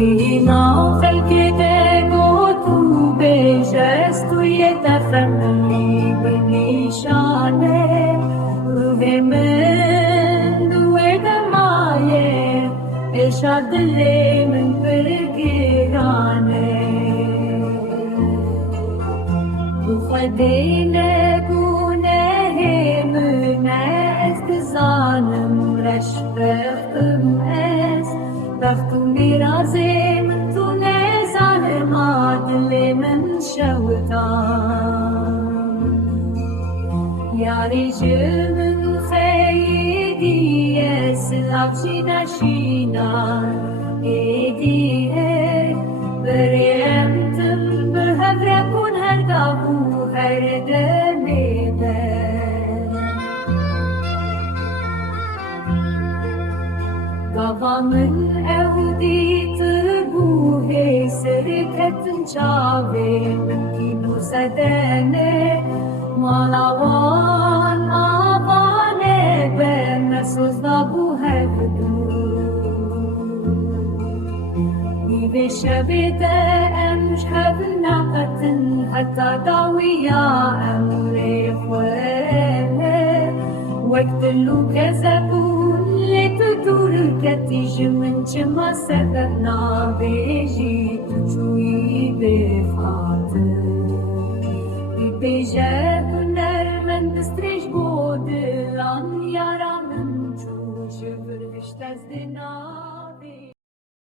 Wina felkete gotu bejestu yeta family benishane Uvemen dueda maye Eshadle men pergirane Ufadine gunehe müne zanım reşbeftim رفت میرازی من تو نزانم دل من شوتان یاری جمن خیدیه سلاف شینا شینا ایدیه بريمتم برهفركون هرقابو هردمي Gavamın evditi bu hesretin çavim Kinu sedene malavan avane Ben mesuzda bu hevdu İve şebide emş hevnatin Hatta dawiya emre khwene Vaktilu kezebun لتدور كتيج من جما سببنا بيجي تجوي بخاطر بيجاب نرمن بستريج بود لان يارا من جو شفر اشتزدنا